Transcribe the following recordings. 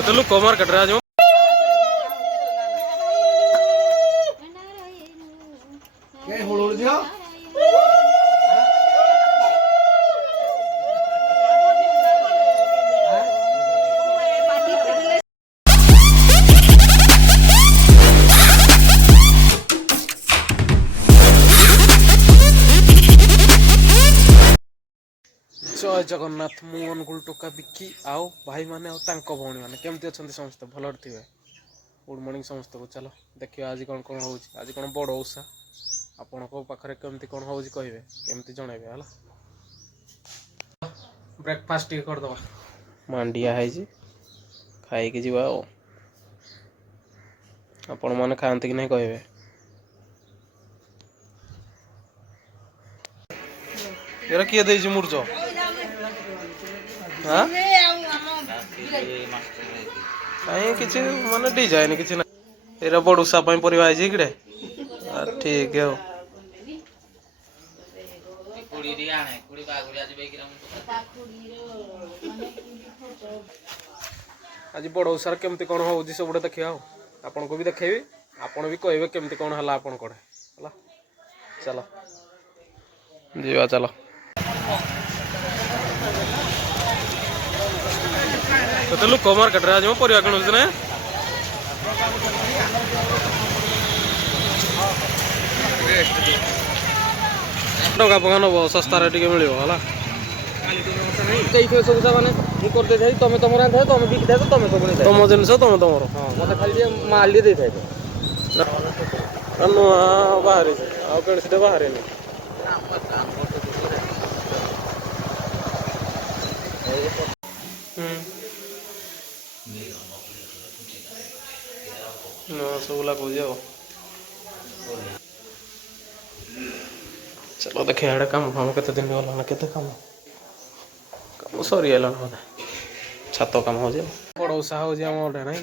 तो लोग कोमार कट रहा जो क्या होड़ दिया जय जगन्नाथ मु अनुकूल टोका बिक्की आओ भाई माने भौणी मैंने केमती अच्छा समस्त भल थे गुड मॉर्निंग समस्त को चलो देखिए आज कौन कौन हो आज कौन बड़ ओषा आपण पाखे केमती कौन हो कहे केमती जनइबे है ब्रेकफास्ट टी करदे मांडिया है खाई जी आपण मैंने खाते कि नहीं कहे यार किए दे मुर्ज हाँ कहीं किसी माने डिजाइन किसी ना एरा बड़ उषा परिवा है कि ठीक है आज बड़ उषार केमती कौन हो सब देखिए आपन को भी देखेबी आपन भी कहे केमती कौन है आपन कड़े है चलो जीवा चलो तो लोक मार्केट आज परिवा किणुच ना टका पका नब सस्तार टे मिल सब मैंने कर तुम तुम रांधे तुम बिकी था तुम सब तुम जिनस तुम तुम मत खाली माल दे था नुआ बाहर आने बाहर सब लगुच चलो देखिए काम फाम केते दिन गलाना केते काम काम सरी गलाना बोधे छात काम हो बड़ ओषा हो नहीं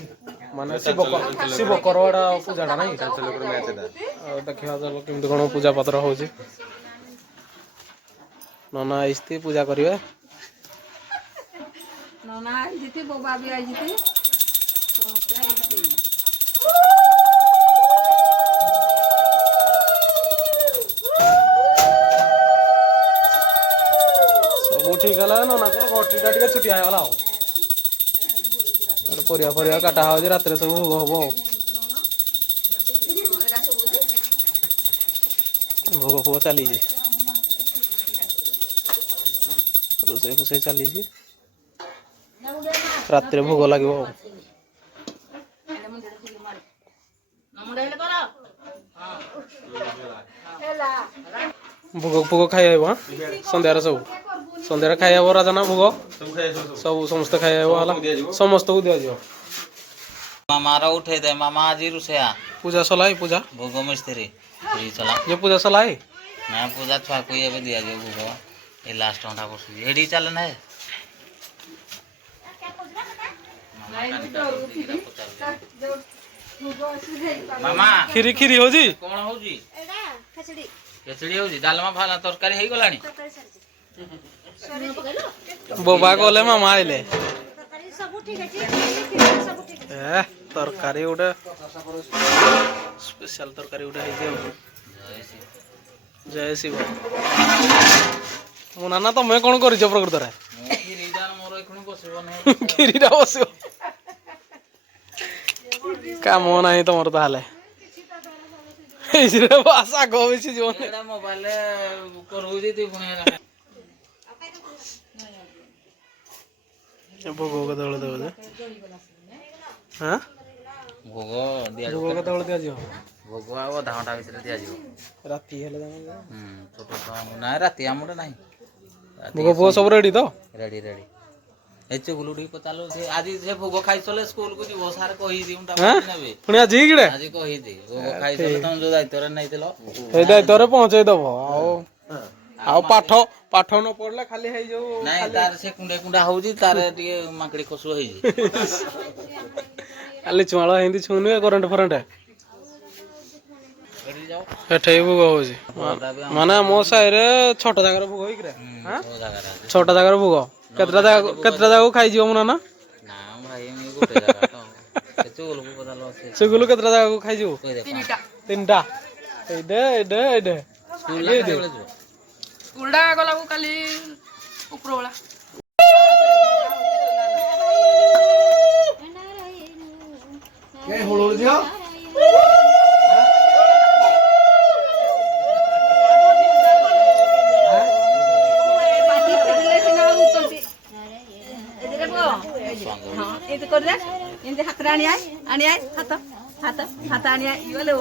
माने शिव करवाड़ा पूजाटा नहीं देखिए चलो केमती कौन पूजा पत्र हो नना आईती पूजा करेंगे नना आईती बोबा भी आईती सब ठीक है नना घटीटा टे छुट्टी आगला परिया परिया काटा हो रात सब भोग हम भोग फोग चली रोसे फुसे चली रात भोग लगे भोग फोग खाई हाँ सन्धार सब सन्धार खाई राजना भोग सब समस्त खाई समस्त को दिया मामा उठे दे मामा आज रुसया पूजा सलाई पूजा भोग मिस्त्री चला ये पूजा सलाई ना पूजा छुआ को ये दिया जो भोग ये लास्ट घंटा बस एडी चल ना मामा खीरी खीरी हो जी कौन हो जी खिचड़ी खिचड़ी हो जी डालमा भाला तरकारी हे गलानी बोबा गले मामा आइले तरकारी गोटे स्पेशल तरकारी गोटे जय शिव मो नाना तुम कौन कर प्रकृत गिरीटा बस काम ना तुम ताल ଶାଗ ବେଶୀ ଯିବନି ମୋବାଇଲ କରୁଛି ତୁ ପୁଣି ଭୋଗ କେତେବେଳେ ଦେବ ଯେ ହାଁ ଭୋଗ ଦିଆଯିବ ଭୋଗ କେତେବେଳେ ଦିଆଯିବ ଭୋଗ ଆଉ ଅଧା ଘଣ୍ଟା ଭିତରେ ଦିଆଯିବ ରାତି ହେଲେ ଛୋଟ ନାଇଁ ରାତି ଆମର ନାହିଁ ଭୋଗ ଫୋଗ ସବୁ ରେଡି ତ ରେଡି ରେଡି ଏ ଚୁଗୁଲୁ ଟିକେ ପଚାରିଲୁ ଆଜି ସେ ଭୋଗ ଖାଇସଲେ ସ୍କୁଲକୁ ଯିବ ସାର୍ କହିଦି ନେବେ ପୁଣି ଆଜି କିଡ଼େ ଆଜି କହିଦି ଭୋଗ ଖାଇସଲେ ତମେ ଯୋଉ ଦାୟିତ୍ୱରେ ନେଇଥିଲ ସେଇ ଦାୟିତ୍ୱରେ ପହଞ୍ଚେଇ ଦବ ଆଉ ପାଠ ପାଠ ନ ପଢିଲେ ଖାଲି ହେଇଯାଉ ନାଇଁ ତାର ସେ କୁଣ୍ଡେ କୁଣ୍ଡା ହଉଛି ତାର ଟିକେ ମାଙ୍କଡି ଖସୁ ହେଇଛି ଖାଲି ଚୁଆଳ ଏମିତି ଛୁଇଁନି କରେଣ୍ଟ ଫରେଣ୍ଟ ଏଠି ଯାଅ ଏଠି ଭୋଗ ହଉଛି ମାନେ ମୋ ସାହିରେ 6ଟା ଜାଗାରେ ଭୋଗ ହେଇକିରେ ସବୁ ଜାଗାରେ ଅଛି 6ଟା ଜାଗାରେ ଭୋଗ କେତେଟା ଜାଗାକୁ ଖାଇଯିବ ମୁଁ ନା ନା ଭାଇ ଏଇ ଗୋଟେ ଜାଗା ତ ସେ ଚୁଗୁଲକୁ ପଚାରିଲ ଅଛି ସେଗୁলো କେତେଟା ଜାଗାକୁ ଖାଇଯିବ କହିଦେ 3ଟା ଏଇଟେ ସ୍କୁଲ କେତେବେଳେ ଯିବ ସ୍କୁଲଟା ଗଲାକୁ କାଲି ଉପରବେଳା କେ ହୋଳ ଝିଅ ଏମିତି କରିଦେ ଏମିତି ହାତରେ ଆଣିଆ ହାତ ଆଣିଆ ଇଗଲେ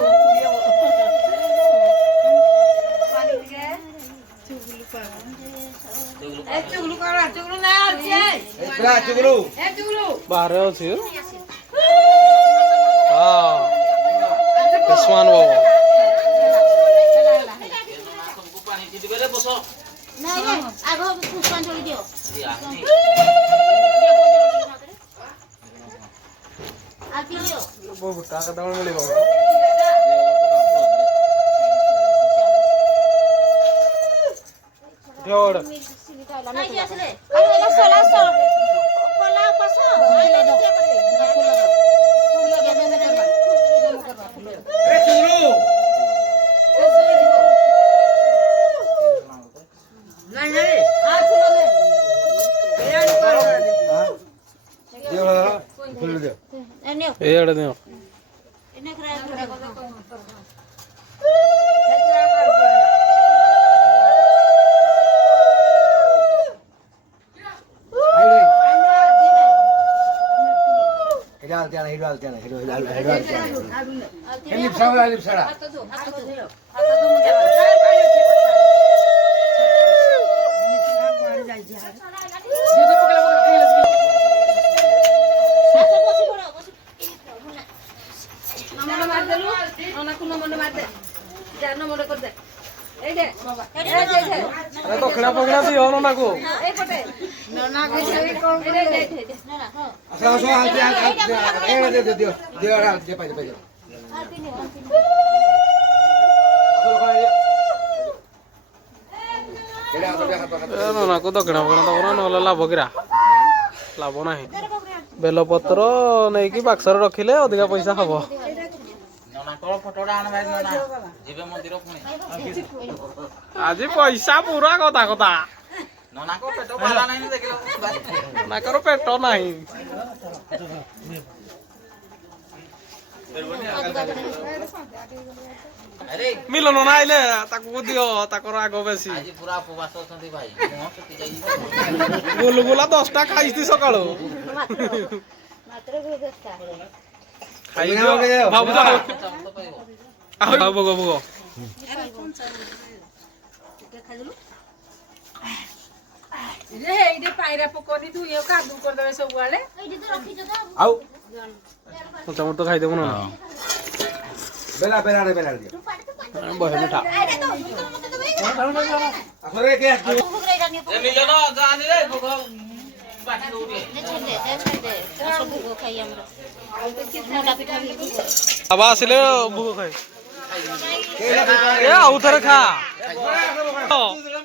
ବାହାରେ ଅଛି ଉସ୍ମାନ ବାବୁ ତମକୁ ପାଣି ଚିଠି ବେଲେ ବସ ଆଗ ପୁଷ୍ପାଞ୍ଜଳି ଦିଅ ଆଉ କି ଦିଅ ଭୁଟା କେତେବେଳେ ମିଳିବ ନାଇଁ ଆସିଲେ ଆଉ ସଲା କଲା ପସ ଏ ଚୁରୁ ଫୁଲ ଦିଅ ଏନେ ଏଇଆଡେ ଦିଅ ଏନେ ଖରା ଦକ୍ଷିଣା ଫକ୍ଷିଣା ଦିଅ ନନାକୁ ନନାକୁ ଦକ୍ଷିଣା ଫକ୍ଷିଣା ଦବ ନା ନହେଲେ ଲାଭ କିରା ଲାଭ ନାହିଁ ବେଲପତ୍ର ନେଇକି ବାକ୍ସରେ ରଖିଲେ ଅଧିକା ପଇସା ହବ ନନାଙ୍କର ଫଟୋଟା ଆଣ ଭାଇ ନନା ଯିବେ ମନ୍ଦିର ପୁଣି ଆଜି ପଇସା ପୁରା କଥା ନନାଙ୍କ ପେଟ ପାଲା ନାହିଁ ଦେଖିଲ ନନାଙ୍କର ପେଟ ନାହିଁ ଆରେ ମିଲନ ନା ଆଇଲେ ତାକୁ ଦିଅ ତାଙ୍କର ଆଗ ବେଶୀ ଆଜି ପୁରା ଉପବାସ ଅଛନ୍ତି ଭାଇ ମୁହଁ ଶୁଖି ଯାଇଛି ଗୁଲଗୁଲା 10ଟା ଖାଇଛି ସକାଳୁ ଖାଇଦିଅ ଭାବୁଛ ଆଉ ଭୋଗ ଏଇଠି ପାଇରା ପୋକରି ତୁ ଇଏ କାଦୁ କରିଦେବେ ସବୁଆଡେ ଏଇଠି ତ ରଖିଛ ତ ଆଉ କଞ୍ଚାମୃତ ଖାଇଦେବୁ ନା ବେଲା ଦିଅ ବହେ ମିଠା ଆସରେ କେ ଏ ମିଲନ ଜାଣିରେ ଭୋଗ ବାଟି ଦଉରେ ଭୋଗ ଖାଇ ଆମର ମୋଟା ପିଠା ବି ବାବା ଆସିଲେ ଭୋଗ ଖାଇ ଏ ଆଉ ଥରେ ଖା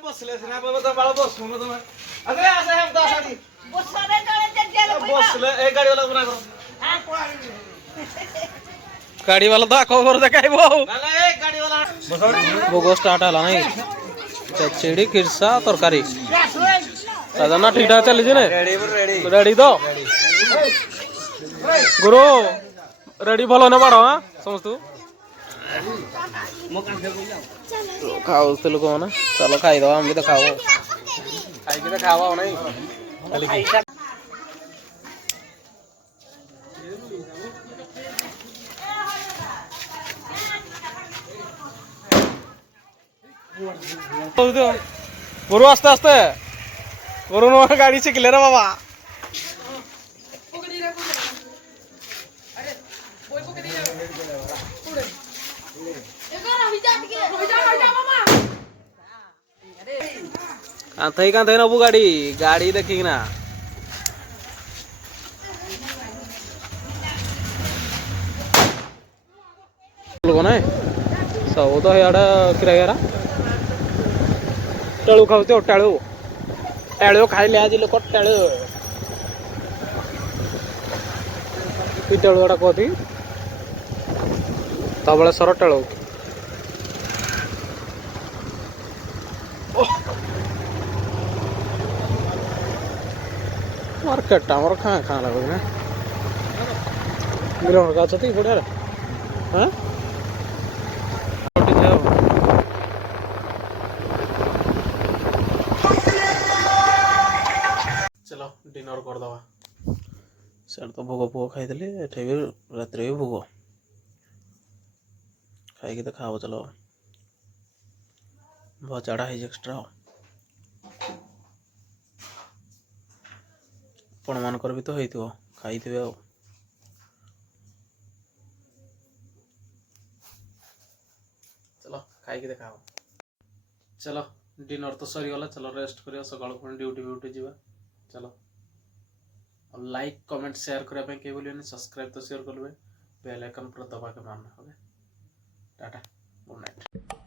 ବସିଲେ ସିନା ତ ବାଳ ବସୁନ ତମେ ଆସରେ ଆସେ ହେମ ତ ଆସାଟି ବସିଲେ ଏ ଗାଡି वाला गुना କର ଗାଡି ବାଲା ତ ଆଖ ଘର ଦେଖାଇବ ଆଉ ନା ଏ ଗାଡି वाला ଭୋଗ ଷ୍ଟାର୍ଟ ହେଲା ନାଇଁ ଚେଚିଡି କିର୍ସା ତରକାରୀ ସାଧାରଣ ଠିକ ଠାକ ଚାଲିଛି ନା ରେଡି ତ ଗୁରୁ ରେଡି ଭଲ ନ ବାଡ଼ ସମସ୍ତୁ ଖାଉଥିଲୁ କଣ ଚାଲ ଖାଇଦବା ଆମେ ବି ତ ଖାଉ ଖାଇକି ତ ଖାଇବା ଆଉ ନାଇଁ गुरु आस्ते आस्ते गुरु गाड़ी शिकले रे बाबा कांथई नबू गाड़ी गाड़ी देखिक ना लोग ସବୁ ତ ଇଆଡ଼େ କିରା ଟେଳୁ ଖାଉଥିବ ଟେଳୁ ଖାଇଲେ ଆଜି ଲୋକ ଟେଳୁ କି ଟେଳୁ ଏଟା କହନ୍ତି ଧବଳେଶ୍ୱର ଟେଳୁ ମାର୍କେଟଟା ଆମର ଖାଁ ଲାଗୁଛି ନା ଗ୍ରାଉଣ୍ଡ ଅଛନ୍ତି ବଢ଼ିଆ ହଁ चलो डिनर करदवा सियाड़े तो भोग फोग खाई एठे भी रात भी भोग खाई तो खाओ चलो भजाड़ा है एक्सट्रा आपण मानकर भी तो होइथिबो खाइथिबे आ चलो खाई खाओ चलो डिनर तो सरी गला चलो रेस्ट करिया सकाळ पुणी ड्यूटी जीवा चलो और लाइक कमेंट शेयर करने के बोलिए सब्सक्राइब तो शेयर कर बेल आइकन पर दबा के मारना ओके टाटा गुड नाइट